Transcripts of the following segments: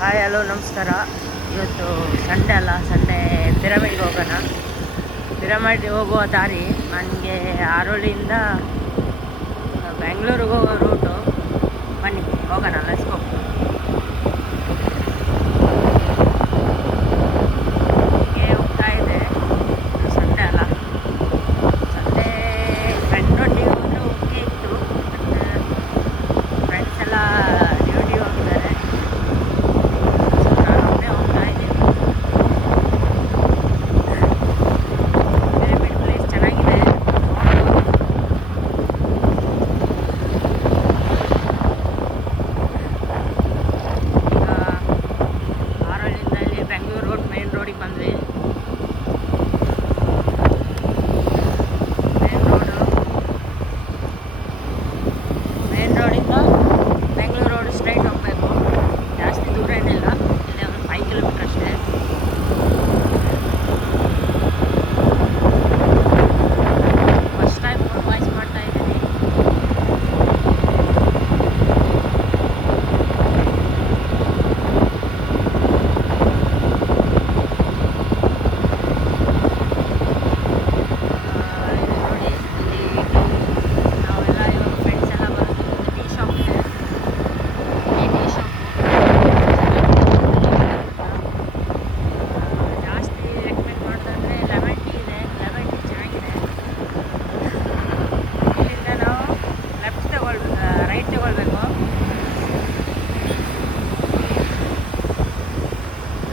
Hi hello ನಮಸ್ಕಾರ. ಇವತ್ತು Sunday ಅಲ್ಲ, ಸಂಡೇ ಪಿರಮಿಡ್ಗೆ ಹೋಗೋಣ. ಪಿರಮಿಡ್ಗೆ ಹೋಗುವ ದಾರಿ ನನಗೆ ಆರೋಳಿಯಿಂದ ಬೆಂಗಳೂರಿಗೆ ಹೋಗೋ ರೂಟು. ಬನ್ನಿ ಹೋಗೋಣ, ಲೆಟ್ಸ್ ಗೋ. ಹೀಗೆ ಹೋಗ್ತಾ ಇದೆ. ಸಂಡೇ ಅಲ್ಲ, ಸಂಡೇ ಫ್ರೆಂಡ್ ಒಟ್ಟಿಗೆ ಹೋದರೆ ಓಕೆ ಇತ್ತು. ಬಟ್ ಫ್ರೆಂಡ್ಸ್ ಎಲ್ಲ ಡ್ಯೂಟಿಗೆ ಹೋಗಿದ್ದಾರೆ. ನಾನು ಒಬ್ಬನೇ ಹೋಗ್ತಾ ಇದ್ದೀನಿ. ಪಿರಮಿಡ್ ಪ್ಲೇಸ್ ಚೆನ್ನಾಗಿದೆ. ಈಗ ಆರೋಳಿಂದ ಇಲ್ಲಿ ಬೆಂಗಳೂರು ರೋಡ್ ಮೇನ್ ರೋಡಿಗೆ ಬಂದ್ವಿ. ಮೇನ್ ರೋಡಿಂದ ಬೆಂಗಳೂರು ರೋಡ್ ಸ್ಟ್ರೈಟ್ ಹೋಗಬೇಕು. ಜಾಸ್ತಿ ದೂರ ಏನಿಲ್ಲ, ಇಲ್ಲೇ ಒಂದು 5 ಕಿಲೋಮೀಟರ್ ಅಷ್ಟೇ. ಫಸ್ಟ್ ಟೈಮ್ ವಾಯ್ಸ್ ಮಾಡ್ತಾ ಇದ್ದೀನಿ. ಇಲ್ಲಿ ನೋಡಿ, ಇಲ್ಲಿ ನಾವೆಲ್ಲ ಇವಾಗ ಫ್ರೆಂಡ್ಸ್ ಎಲ್ಲ ಬರೋದು ಟೀ ಶಾಪ್ ಇದೆ. ಈ ಟೀ ಶಾಪು ಜಾಸ್ತಿ ರೆಕಮೆಂಡ್ ಮಾಡೋದಂದರೆ ಲೆಮನ್ ಟೀ ಇದೆ. ಲೆಮನ್ ಟೀ ಚೆನ್ನಾಗಿದೆ. ಇಲ್ಲಿಂದ ನಾವು ಲೆಫ್ಟ್ ರೈಟ್ ತಗೊಳ್ಬೇಕು.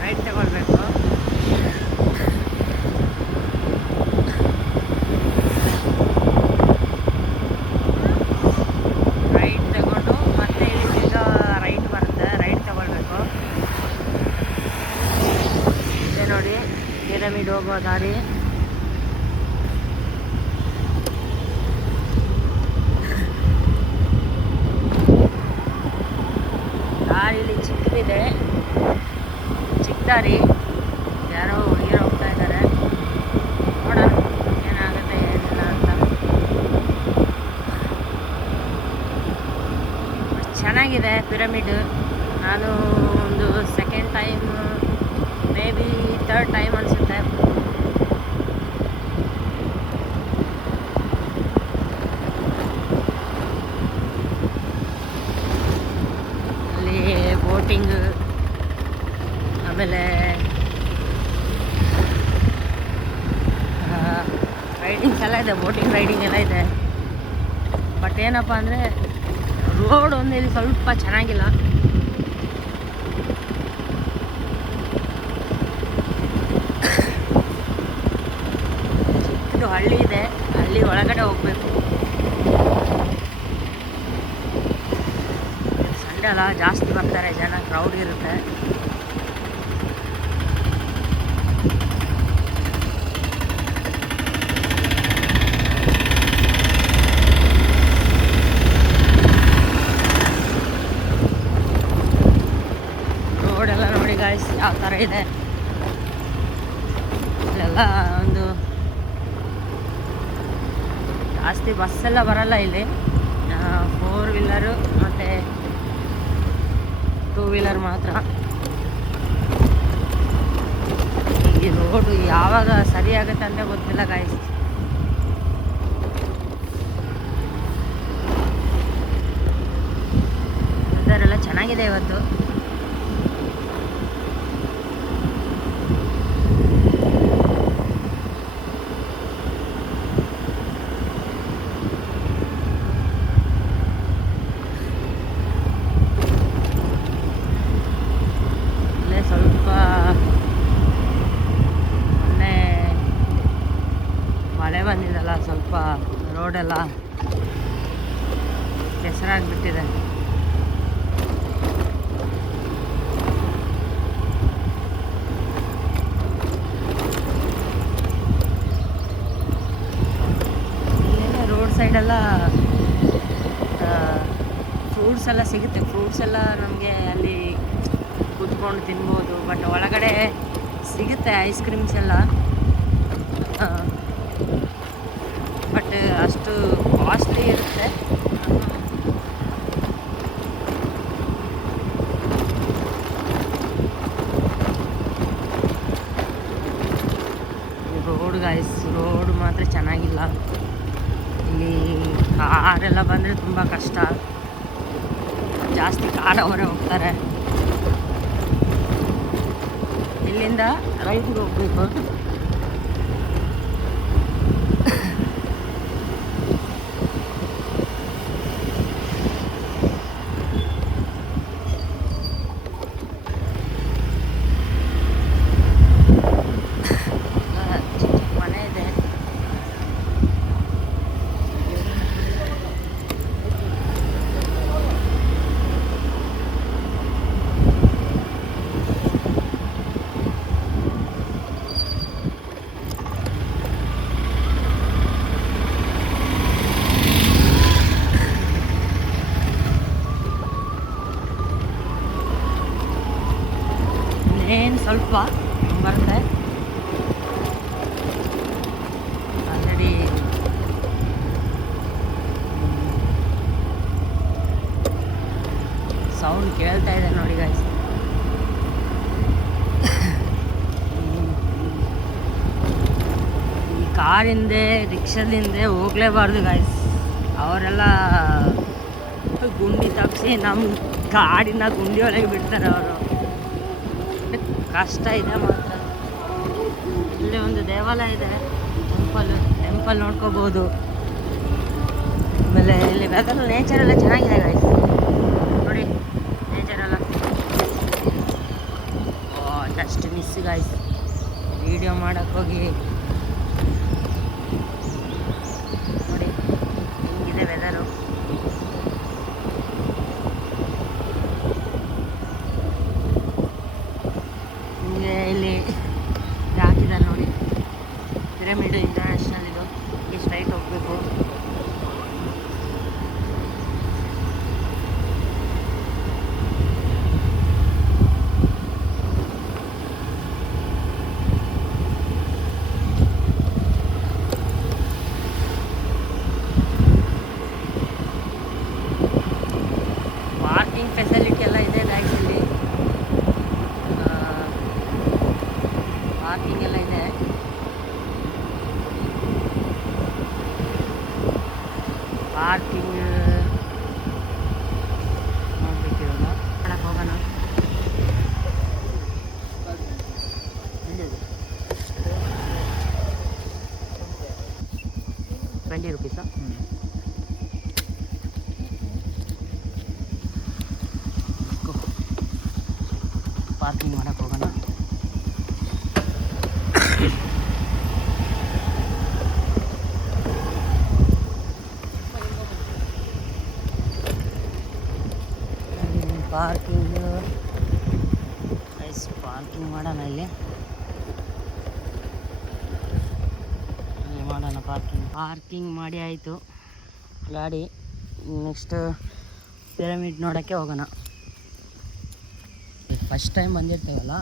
ರೈಟ್ ತಗೊಳ್ಬೇಕು. ರೈಟ್ ತಗೊಂಡು ಮತ್ತೆ ಇಲ್ಲಿಂದ ರೈಟ್ ಬರುತ್ತೆ, ರೈಟ್ ತಗೊಳ್ಬೇಕು. ಇದೆ ನೋಡಿ ಪಿರಮಿಡ್ ಹೋಗೋ ದಾರಿ. ದಾರಿಲಿ ಚಿಕ್ಕದಿದೆ, ಚಿಕ್ಕ ದಾರಿ. ಯಾರೋ ಹುಡುಗಿರು ಹೋಗ್ತಾ ಇದ್ದಾರೆ. ನೋಡೋಣ ಏನಾಗುತ್ತೆ ಏನಿಲ್ಲ ಅಂತ. ಚೆನ್ನಾಗಿದೆ ಪಿರಮಿಡ್. ನಾನು ಒಂದು second time, may be third time ಅನಿಸುತ್ತೆ. ಅಲ್ಲಿ ಬೋಟಿಂಗ್, ಆಮೇಲೆ ರೈಡಿಂಗ್ಸ್ ಎಲ್ಲ ಇದೆ. ಬೋಟಿಂಗ್ ರೈಡಿಂಗ್ ಎಲ್ಲ ಇದೆ. ಬಟ್ ಏನಪ್ಪ ಅಂದರೆ ರೋಡ್ ಒಂದು ಇಲ್ಲಿ ಸ್ವಲ್ಪ ಚೆನ್ನಾಗಿಲ್ಲ. ಚಿಕ್ಕದು ಹಳ್ಳಿ ಇದೆ, ಹಳ್ಳಿ ಒಳಗಡೆ ಹೋಗಬೇಕು. ಸಂಡೇ ಅಲ್ಲ, ಜಾಸ್ತಿ ಬರ್ತಾರೆ ಜನ, ಕ್ರೌಡ್ ಇರುತ್ತೆ. ರೋಡೆಲ್ಲ ನೋಡಿ ಗಾಯ್ಸ್ ಯಾವ ಥರ ಇದೆ. ಇಲ್ಲೆಲ್ಲ ಒಂದು ಜಾಸ್ತಿ ಬಸ್ಸೆಲ್ಲ ಬರಲ್ಲ ಇಲ್ಲಿ. 4 ವೀಲರು ಮತ್ತು 2 ವೀಲರ್ ಮಾತ್ರ. ಈ ರೋಡು ಯಾವಾಗ ಸರಿ ಆಗುತ್ತೆ ಅಂತ ಗೊತ್ತಿಲ್ಲ ಗಾಯ್ಸ್. ವೆದರ್ ಎಲ್ಲ ಚೆನ್ನಾಗಿದೆ ಇವತ್ತು. ಇಲ್ಲೇ ಸ್ವಲ್ಪ ಮೊನ್ನೆ ಮಳೆ ಬಂದಿದ್ದಲ್ಲ, ಸ್ವಲ್ಪ ರೋಡೆಲ್ಲ ಕೆಸರಾಗಿಬಿಟ್ಟಿದೆ. ಇಲ್ಲೆಲ್ಲ ರೋಡ್ ಸೈಡೆಲ್ಲ ಫ್ರೂಟ್ಸ್ ಎಲ್ಲ ಸಿಗುತ್ತೆ. ಫ್ರೂಟ್ಸ್ ಎಲ್ಲ ನಮಗೆ ಅಲ್ಲಿ ಕೂತ್ಕೊಂಡು ತಿನ್ಬೋದು. ಬಟ್ ಒಳಗಡೆ ಸಿಗುತ್ತೆ ಐಸ್ ಕ್ರೀಮ್ಸ್ ಎಲ್ಲ. ಬಟ್ ಅಷ್ಟು ಕಾಸ್ಟ್ಲಿ ಇರುತ್ತೆ. ಇಲ್ಲ. ಇಲ್ಲಿ ಕಾರೆಲ್ಲ ಬಂದರೆ ತುಂಬ ಕಷ್ಟ, ಜಾಸ್ತಿ ಕಾರ್ ಅವರೇ ಹೋಗ್ತಾರೆ. ಇಲ್ಲಿಂದ ರೈಟಿಗೆ ಹೋಗಬೇಕು. ಮನೆ ಇದೆ. ಏನು ಸ್ವಲ್ಪ ಬರುತ್ತೆ ಆಲ್ರೆಡಿ. ಸೌಂಡ್ ಕೇಳ್ತಾ ಇದೆ ನೋಡಿ ಗಾಯ್ಸ್. ಈ ಕಾರಿಂದೆ ರಿಕ್ಷಾದಿಂದೆ ಹೋಗಲೇಬಾರ್ದು ಗಾಯ್ಸ್. ಅವರೆಲ್ಲ ಗುಂಡಿ ತಪ್ಪಿಸಿ ನಮ್ಮ ಗಾಡಿನ ಗುಂಡಿ ಒಳಗೆ ಬಿಡ್ತಾರೆ ಅವರು. ಕಷ್ಟ ಇದೆ ಮಾತ್ರ. ಇಲ್ಲಿ ಒಂದು ದೇವಾಲಯ ಇದೆ, ಟೆಂಪಲ್ ನೋಡ್ಕೋಬೋದು. ಆಮೇಲೆ ಇಲ್ಲಿ ವೆದರ್ ನೇಚರ್ ಎಲ್ಲ ಚೆನ್ನಾಗಿದೆ ಗಾಯ್ಸ್. ನೋಡಿ ನೇಚರ್ ಎಲ್ಲ. ಜಸ್ಟ್ ಮಿಸ್ ಗಾಯ್ಸ್, ವಿಡಿಯೋ ಮಾಡೋಕ್ಕೆ ಹೋಗಿ ನೋಡಿ ಹಿಂಗಿದೆ ವೆದರು. ನಿಮಗೆ ಇಲ್ಲಿ ಹಾಕಿದ್ದಾರೆ ನೋಡಿ, ಪಿರಮಿಡ್ ಇಂಟರ್ನ್ಯಾಷನಲ್. ಇದು ಈ ಸ್ಟ್ರೈಟ್ ಹೋಗಬೇಕು. ಪಾರ್ಕಿಂಗ್ ಫೆಸಿಲಿಟಿ ಎಲ್ಲ ಇದೆ ಗಾಯ್ಸ್. ಇಲ್ಲಿ ಪಾರ್ಕಿಂಗ್ ಎಲ್ಲ ಇದೆ. ಪಾರ್ಕಿಂಗ್ ನೋಡ್ಬೇಕು. ಇವಾಗ ಮಾಡಕ್ಕೆ ಹೋಗೋಣ. 20 ರೂಪೀಸಾ? ಪಾರ್ಕಿಂಗ್ ಮಾಡಕ್ಕೆ ಹೋಗೋಣ. ಪಾರ್ಕಿಂಗ್ ಮಾಡೋಣ. ಇಲ್ಲಿ ಮಾಡೋಣ ಪಾರ್ಕಿಂಗ್ ಮಾಡಿ ಆಯಿತು ಗಾಡಿ. ನೆಕ್ಸ್ಟ್ ಪಿರಮಿಡ್ ನೋಡೋಕ್ಕೆ ಹೋಗೋಣ. ಫಸ್ಟ್ ಟೈಮ್ ಬಂದಿರ್ತೇವಲ್ಲ,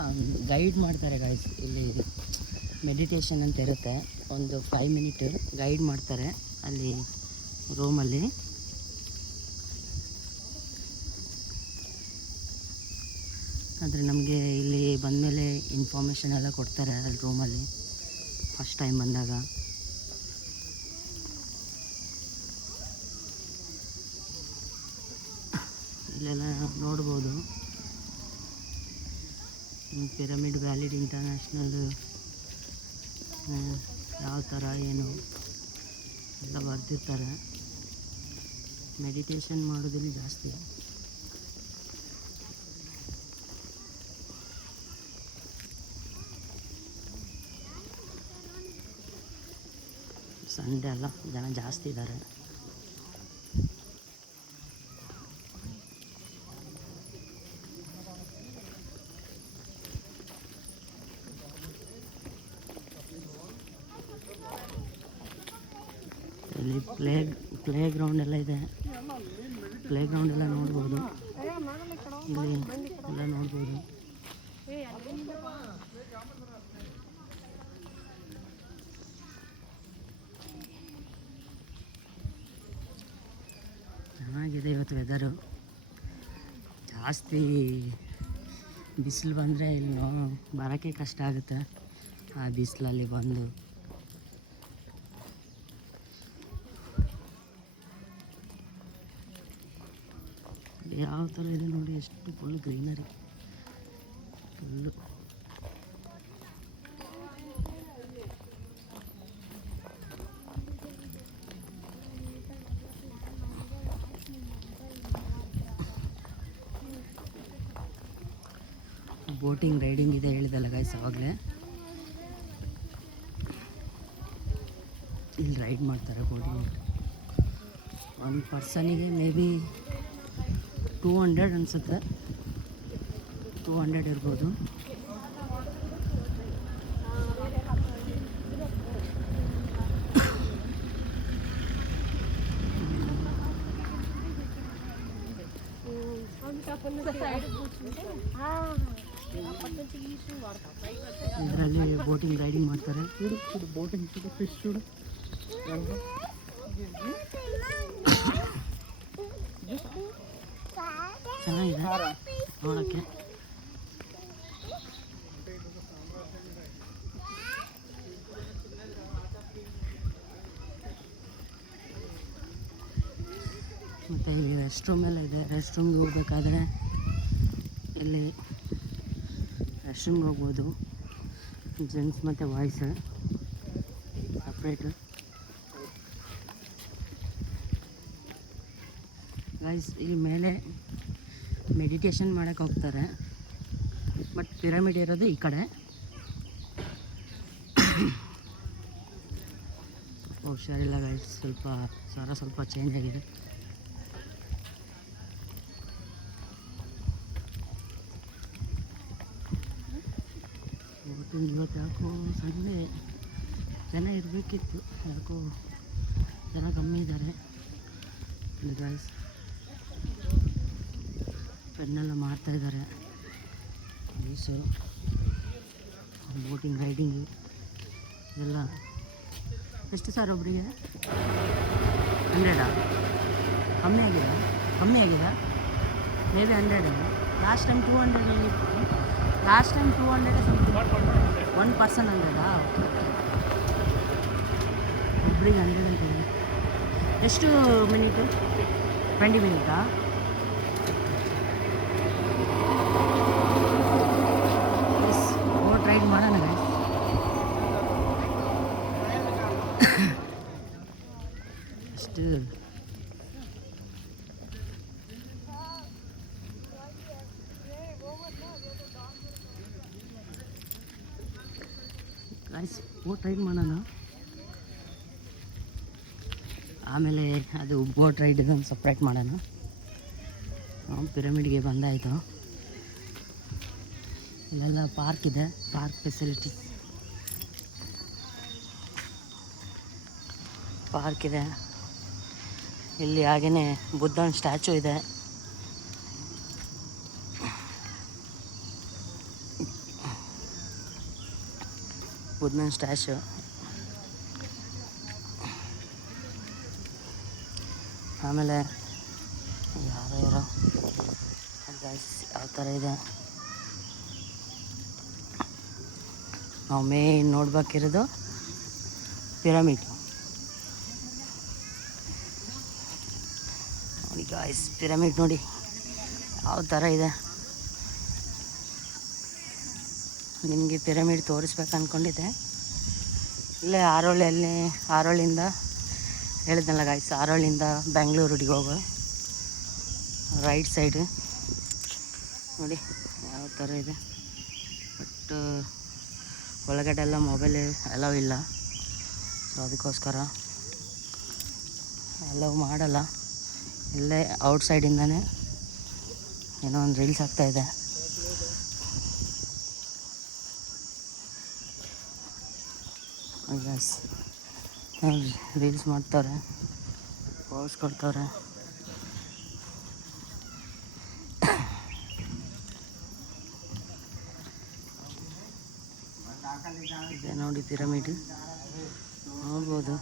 ಗೈಡ್ ಮಾಡ್ತಾರೆ ಗಾಯ್ಸ್. ಇಲ್ಲಿ ಮೆಡಿಟೇಷನ್ ಅಂತ ಇರುತ್ತೆ, ಒಂದು 5 ಮಿನಿಟ್ ಗೈಡ್ ಮಾಡ್ತಾರೆ ಅಲ್ಲಿ ರೂಮಲ್ಲಿ. ಆದರೆ ನಮಗೆ ಇಲ್ಲಿ ಬಂದಮೇಲೆ ಇನ್ಫಾರ್ಮೇಷನ್ ಎಲ್ಲ ಕೊಡ್ತಾರೆ ಅಲ್ಲಿ ರೂಮಲ್ಲಿ ಫಸ್ಟ್ ಟೈಮ್ ಬಂದಾಗ. ಇಲ್ಲೆಲ್ಲ ನೋಡ್ಬೋದು ಪಿರಮಿಡ್ ವ್ಯಾಲಿಡ್ ಇಂಟರ್ನ್ಯಾಷನಲ್ ಯಾವ ಥರ ಏನು ಎಲ್ಲ ಬರೆದಿರ್ತಾರೆ. ಮೆಡಿಟೇಷನ್ ಮಾಡೋದಿಲ್ಲ ಜಾಸ್ತಿ. ಸಂಡೇ ಅಲ್ಲ, ಜನ ಜಾಸ್ತಿ ಇದ್ದಾರೆ. ಇಲ್ಲಿ ಪ್ಲೇ ಗ್ರೌಂಡ್ ಎಲ್ಲ ಇದೆ. ಪ್ಲೇ ಗ್ರೌಂಡ್ ಎಲ್ಲ ನೋಡ್ಬೋದು. ಇಲ್ಲಿ ಎಲ್ಲ ನೋಡ್ಬೋದು. ಚೆನ್ನಾಗಿದೆ ಇವತ್ತು ವೆದರು. ಜಾಸ್ತಿ ಬಿಸಿಲು ಬಂದರೆ ಇಲ್ಲಿ ಬರೋಕ್ಕೆ ಕಷ್ಟ ಆಗುತ್ತೆ. ಆ ಬಿಸಿಲಲ್ಲಿ ಬಂದು ಯಾವ ಥರ ಇದೆ ನೋಡಿ, ಎಷ್ಟು full greenery full. Boating riding ಇದೆ ಹೇಳಿದಲ್ಲ ಗೈಸ್ ಆವಾಗಲೇ. ಇಲ್ಲಿ ರೈಡ್ ಮಾಡ್ತಾರೆ ಬೋಟಿಂಗ್. ಒಂದು ಪರ್ಸನಿಗೆ ಮೇ ಬಿ 200 ಅನಿಸುತ್ತೆ, 200 ಇರ್ಬೋದು. ಇದರಲ್ಲಿ ಬೋಟಿಂಗ್ ರೈಡಿಂಗ್ ಮಾಡ್ತಾರೆ. ಬೋಟಿಂಗ್ ಫಿಶ್ ಚೆನ್ನಾಗಿದೆ ನೋಡೋಕ್ಕೆ. ಮತ್ತು ಇಲ್ಲಿ ರೆಸ್ಟ್ ರೂಮ್ ಎಲ್ಲ ಇದೆ. ರೆಸ್ಟ್ ರೂಮ್ಗೆ ಹೋಗ್ಬೇಕಾದ್ರೆ ಇಲ್ಲಿ ರೆಸ್ಟ್ ರೂಮ್ಗೆ ಹೋಗ್ಬೋದು, ಜೆಂಟ್ಸ್ ಮತ್ತು ಬಾಯ್ಸ್ ಸಪ್ರೇಟು. ಗೈಸ್ ಇಲ್ಲಿ ಮೇಲೆ ಮೆಡಿಟೇಷನ್ ಮಾಡೋಕ್ಕೆ ಹೋಗ್ತಾರೆ, ಬಟ್ ಪಿರಮಿಡ್ ಇರೋದು ಈ ಕಡೆ. ಹುಷಾರಿಲ್ಲ ಗೈಸ್, ಸ್ವಲ್ಪ ಚೇಂಜ್ ಆಗಿದೆ. ಇವತ್ತು ಯಾಕೋ ಸಂಡೇ ಜನ ಇರಬೇಕಿತ್ತು, ಯಾಕೋ ಜನ ಕಮ್ಮಿ ಇದ್ದಾರೆ. ಗೈಸ್ ಪೆನ್ನೆಲ್ಲ ಮಾಡ್ತಾಯಿದ್ದಾರೆ ಗೈಸು. ಬೋಟಿಂಗ್ ರೈಡಿಂಗು ಎಲ್ಲ ಎಷ್ಟು ಸರ್ ಒಬ್ಬರಿಗೆ? 100 ಕಮ್ಮಿ ಆಗಿದೆ may be 100. Last time 200 something. 1 person 100 ಒಬ್ರಿಗೆ 100 ಅಂತ ಇದೆ. ಎಷ್ಟು ಮಿನಿಟು? 20 ಮಿನಿಟಾ? ಬೋಟ್ ರೈಡ್ ಮಾಡೋಣ ಗೈಸ್. ಅಷ್ಟು ಗೈಸ್ ಬೋಟ್ ರೈಡ್ ಮಾಡೋಣ. ಆಮೇಲೆ ಅದು ಬೋಟ್ ರೈಡಿಗೊಂದು ಸಪ್ರೇಟ್ ಮಾಡೋಣ. ಪಿರಮಿಡ್ಗೆ ಬಂದಾಯಿತು. ಇಲ್ಲೆಲ್ಲ ಪಾರ್ಕ್ ಇದೆ, ಪಾರ್ಕ್ ಫೆಸಿಲಿಟೀಸ್ ಪಾರ್ಕ್ ಇದೆ. ಇಲ್ಲಿ ಹಾಗೆಯೇ ಬುದ್ಧನ ಸ್ಟ್ಯಾಚು ಇದೆ. ಬುದ್ಧನ ಸ್ಟ್ಯಾಚು. ಆಮೇಲೆ ಯಾರೋ ಗೈಸ್ ಯಾವ ಥರ ಇದೆ. ನಾವು ಮೇನ್ ನೋಡ್ಬೇಕಿರೋದು ಪಿರಮಿಡ್. ನೋಡಿ ಗೈಸ್ ಪಿರಮಿಡ್ ನೋಡಿ ಯಾವ ಥರ ಇದೆ. ನಿಮಗೆ ಪಿರಮಿಡ್ ತೋರಿಸ್ಬೇಕು ಅಂದ್ಕೊಂಡಿದ್ದೆ. ಇಲ್ಲೇ ಆರೋಳಿಂದ ಹೇಳಿದ್ನಲ್ಲ ಗೈಸ್, ಆರೋಳಿಂದ ಬೆಂಗಳೂರಿಗೆ ಹೋಗೋ ರೈಟ್ ಸೈಡ್ ನೋಡಿ ಯಾವ ಥರ ಇದೆ. ಬಟ್ ಒಳಗಡೆ ಎಲ್ಲ ಮೊಬೈಲ್ ಅಲೌ ಇಲ್ಲ, ಸೊ ಅದಕ್ಕೋಸ್ಕರ ಅಲೌ ಮಾಡಲ್ಲ. ಇಲ್ಲೇ ಔಟ್ಸೈಡಿಂದನೇ ಏನೋ ಒಂದು ರೀಲ್ಸ್ ಆಗ್ತಾಯಿದೆ. ಗೈಸ್ ರೀಲ್ಸ್ ಮಾಡ್ತಾರೆ, ಪೋಸ್ ಕೊಡ್ತಾರೆ. ಇದೆ ನೋಡಿ ಪಿರಮಿಡ್ ನೋಡ್ಬೋದು.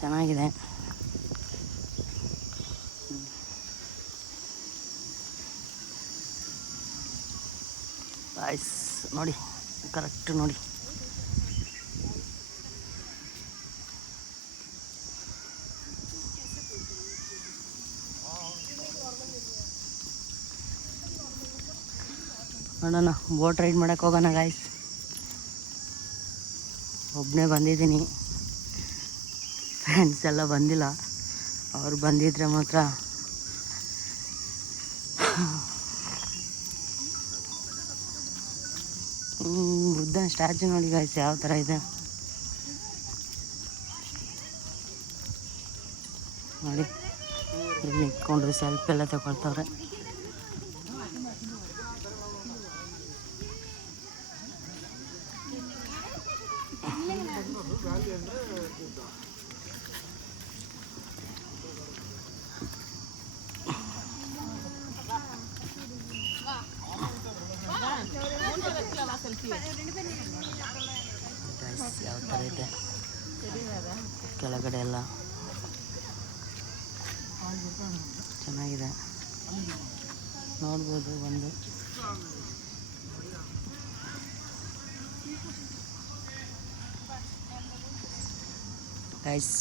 ಚೆನ್ನಾಗಿದೆ. ಐಸ್ ನೋಡಿ ಕರೆಕ್ಟ್ ನೋಡಿ ನೋಡೋಣ, ಬೋಟ್ ರೈಡ್ ಮಾಡೋಕ್ಕೆ ಹೋಗೋಣ ಗಾಯ್ಸ್. ಒಬ್ಬನೇ ಬಂದಿದ್ದೀನಿ, ಫ್ರೆಂಡ್ಸ್ ಎಲ್ಲ ಬಂದಿಲ್ಲ. ಅವ್ರು ಬಂದಿದ್ರೆ ಮಾತ್ರ ಬುದ್ಧನ ಸ್ಟ್ಯಾಚು ನೋಡಿ ಗಾಯ್ಸ್ ಯಾವ ಥರ ಇದೆ ನೋಡಿ. ಇಲ್ಲಿ ನಿಂತ್ಕೊಂಡು ಸೆಲ್ಫಿ ಎಲ್ಲ ತಗೊಳ್ತವ್ರೆ. ಯಾವ ಥರ ಇದೆ ಕೆಳಗಡೆ ಎಲ್ಲ ಚೆನ್ನಾಗಿದೆ, ನೋಡ್ಬೋದು ಒಂದು. ಗೈಸ್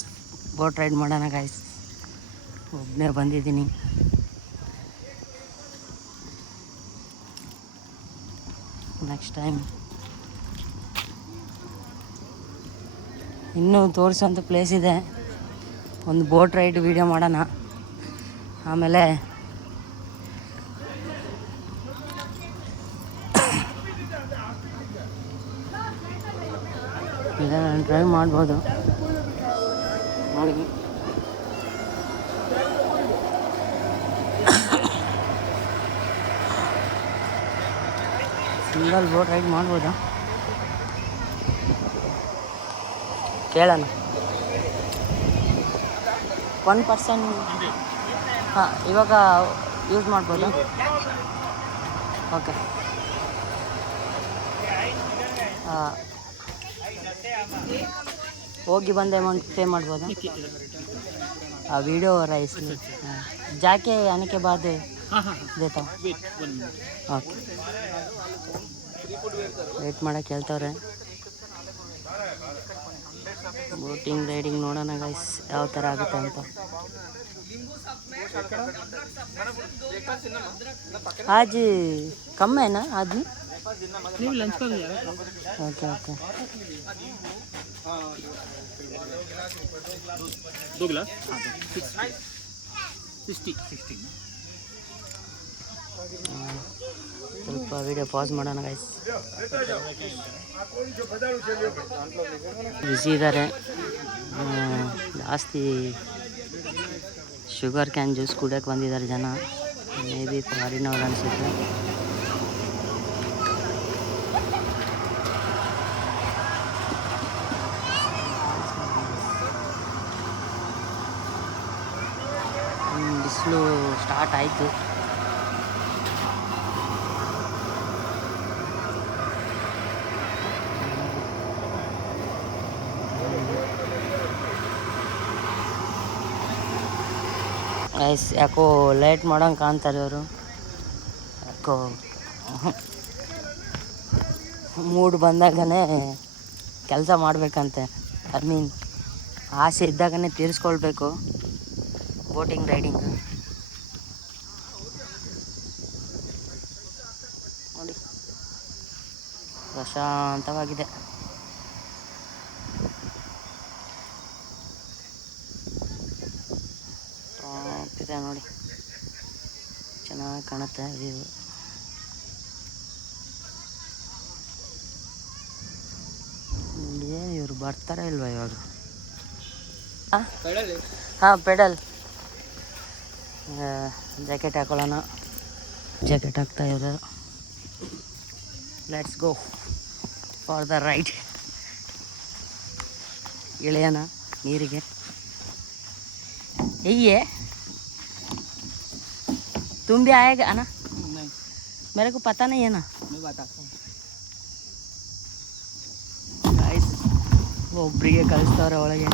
ಬೋಟ್ ರೈಡ್ ಮಾಡೋಣ ಗೈಸ್. ಒಬ್ಬನೇ ಬಂದಿದ್ದೀನಿ. ನೆಕ್ಸ್ಟ್ ಟೈಮ್ ಇನ್ನೂ ತೋರಿಸೋಂಥ ಪ್ಲೇಸ್ ಇದೆ. ಒಂದು ಬೋಟ್ ರೈಡ್ ವಿಡಿಯೋ ಮಾಡೋಣ. ಆಮೇಲೆ ನಾನು ಡ್ರೈವ್ ಮಾಡ್ಬೋದು ನೋಡಿ. ಸಿಂಗಲ್ ಬೋಟ್ ರೈಡ್ ಮಾಡ್ಬೋದಾ ಕೇಳೋಣ. 1% ಹಾಂ ಇವಾಗ ಯೂಸ್ ಮಾಡ್ಬೋದು. ಓಕೆ ಹೋಗಿ ಬಂದ ಅಮೌಂಟ್ ಪೇ ಮಾಡ್ಬೋದಾ? वीडियो हो रहा है इसलिए जाके आने के बाद देता हूँ. ओके ವೇಟ್ ಮಾಡೋಕ್ಕೆ ಹೇಳ್ತವ್ರೆ. ಬೋಟಿಂಗ್ ರೈಡಿಂಗ್ ನೋಡೋಣ ಗೈಸ್ ಯಾವ ಥರ ಆಗುತ್ತೆ ಅಂತ. आज कम है ना आदमी? लंच कर लिया. ओके ओके 2 गिलास 60 ಸ್ವಲ್ಪ ವಿಡಿಯೋ ಪಾಸ್ ಮಾಡೋಣ ಗೈಸ್. ಬಿಸಿ ಇದ್ದಾರೆ, ಜಾಸ್ತಿ ಶುಗರ್ ಕ್ಯಾನ್ ಜ್ಯೂಸ್ ಕುಡಿಯೋಕ್ಕೆ ಬಂದಿದ್ದಾರೆ ಜನ. ಮೇ ಬಿ ಫಾರಿನವ್ರು ಅನಿಸುತ್ತೆ. ಬಿಸಿಲು ಸ್ಟಾರ್ಟ್ ಆಯಿತು. ಗೈಸ್ ಯಾಕೋ ಲೇಟ್ ಮಾಡೋಂಗೆ ಕಾಣ್ತಾರೆ ಅವರು. ಯಾಕೋ ಮೂಡ್ ಬಂದಾಗನೇ ಕೆಲಸ ಮಾಡಬೇಕಂತೆ. ಐ ಮೀನ್ ಆಸೆ ಇದ್ದಾಗನೇ ತೀರಿಸ್ಕೊಳ್ಬೇಕು ಬೋಟಿಂಗ್ ರೈಡಿಂಗ್. ನೋಡಿ ಪ್ರಶಾಂತವಾಗಿದೆ. ಇದೆ ನೋಡಿ, ಚೆನ್ನಾಗಿ ಕಾಣುತ್ತೆ ವ್ಯೂ. ಏನು ಇವರು ಬರ್ತಾರಾ ಇಲ್ವಾ ಇವಾಗ? ಹಾಂ ಪೆಡಲ್. ಜಾಕೆಟ್ ಹಾಕೊಳ್ಳೋಣ. ಜಾಕೆಟ್ ಹಾಕ್ತಾ ಇವರು. Let's go for the ride. ಇಳಿಯೋಣ ನೀರಿಗೆ. यही तुम भी आएगा ना? नहीं, मेरे को पता नहीं है ना. मैं बताता हूँ. गाइस ಒಬ್ಬರಿಗೆ ಕಳಿಸ್ತವ್ರೆ ಒಳಗೆ.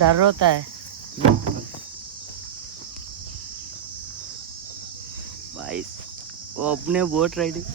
डर होता है गाइस. वो अपने बोट राइडिंग